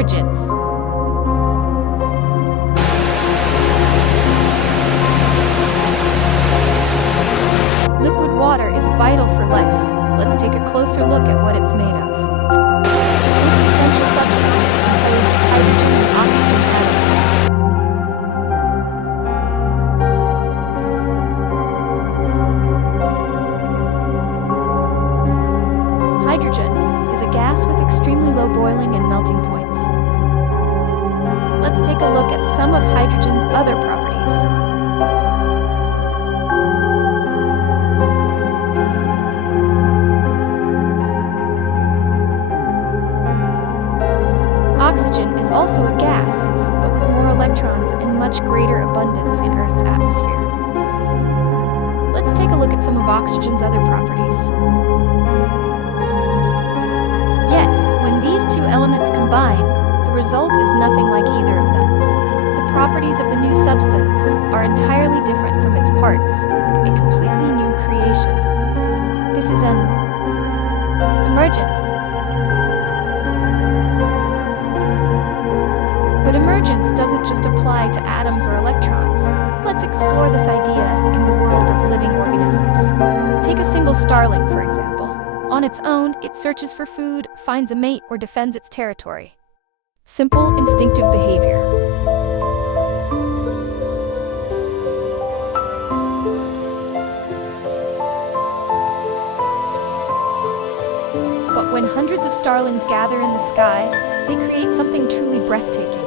Emergence. Liquid water is vital for life. Let's take a closer look at what it's made of. This essential substance is composed of hydrogen and oxygen atoms. Hydrogen is a gas with extremely low boiling and melting points. Let's take a look at some of hydrogen's other properties. Oxygen is also a gas, but with more electrons and much greater abundance in Earth's atmosphere. Let's take a look at some of oxygen's other properties. Yet, when these two elements combine, the result is nothing like either of them. The properties of the new substance are entirely different from its parts, a completely new creation. This is an emergent. But emergence doesn't just apply to atoms or electrons. Let's explore this idea in the world of living organisms. Take a single starling, for example. On its own, it searches for food, finds a mate, or defends its territory. Simple, instinctive behavior. But when hundreds of starlings gather in the sky, they create something truly breathtaking.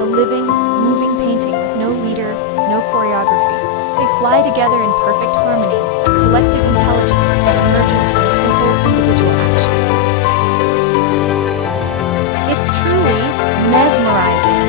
A living, moving painting with no leader, no choreography. They fly together in perfect harmony, a collective intelligence that emerges from simple individual actions. It's truly mesmerizing.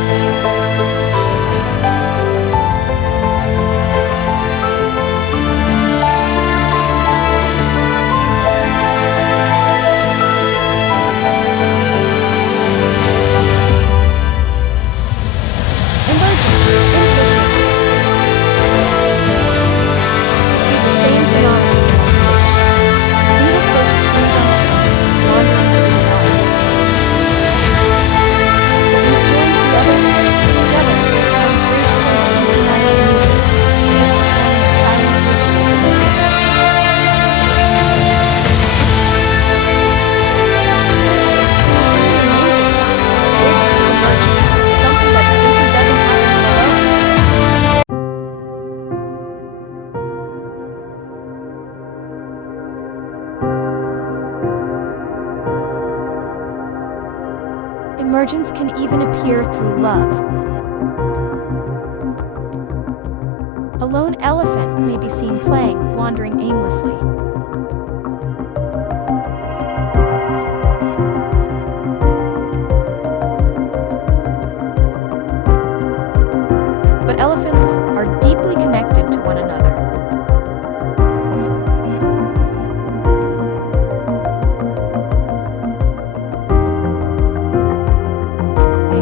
Emergence can even appear through love. A lone elephant may be seen playing, wandering aimlessly. But elephants are deeply connected to one another.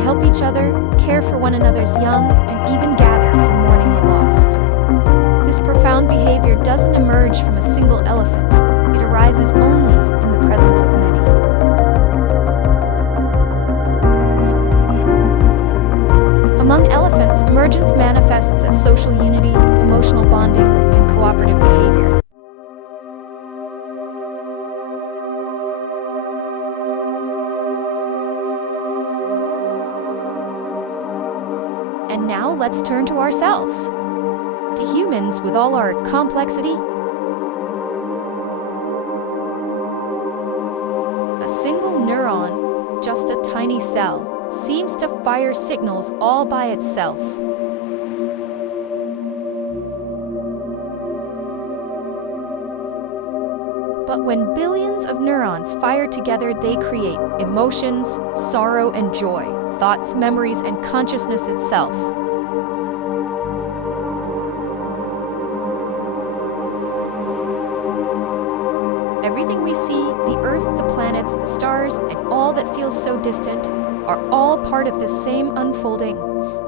Help each other, care for one another's young, and even gather for mourning the lost. This profound behavior doesn't emerge from a single elephant. It arises only in the presence of many. Among elephants, emergence manifests as social unity, emotional bonding, and cooperative behavior. And now let's turn to ourselves. To humans with all our complexity. A single neuron, just a tiny cell, seems to fire signals all by itself. But when billions of neurons fire together, they create emotions, sorrow and joy, thoughts, memories, and consciousness itself. Everything we see, the Earth, the planets, the stars, and all that feels so distant, are all part of this same unfolding,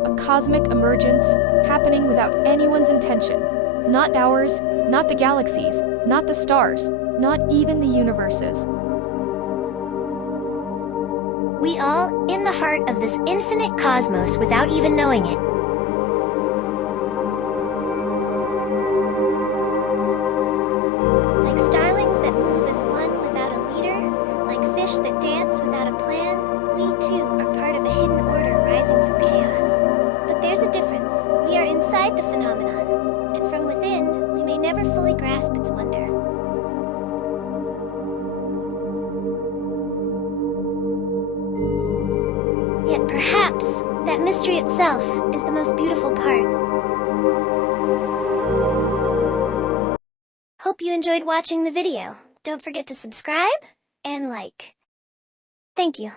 a cosmic emergence happening without anyone's intention. Not ours, not the galaxies, not the stars, not even the universes. We all in the heart of this infinite cosmos without even knowing it. Like starlings that move as one without a leader, like fish that dance without a plan, we too are part of a hidden order rising from chaos. But there's a difference. We are inside the phenomenon, and from within, we may never fully grasp its wonder. Yet perhaps that mystery itself is the most beautiful part. Hope you enjoyed watching the video. Don't forget to subscribe and like. Thank you.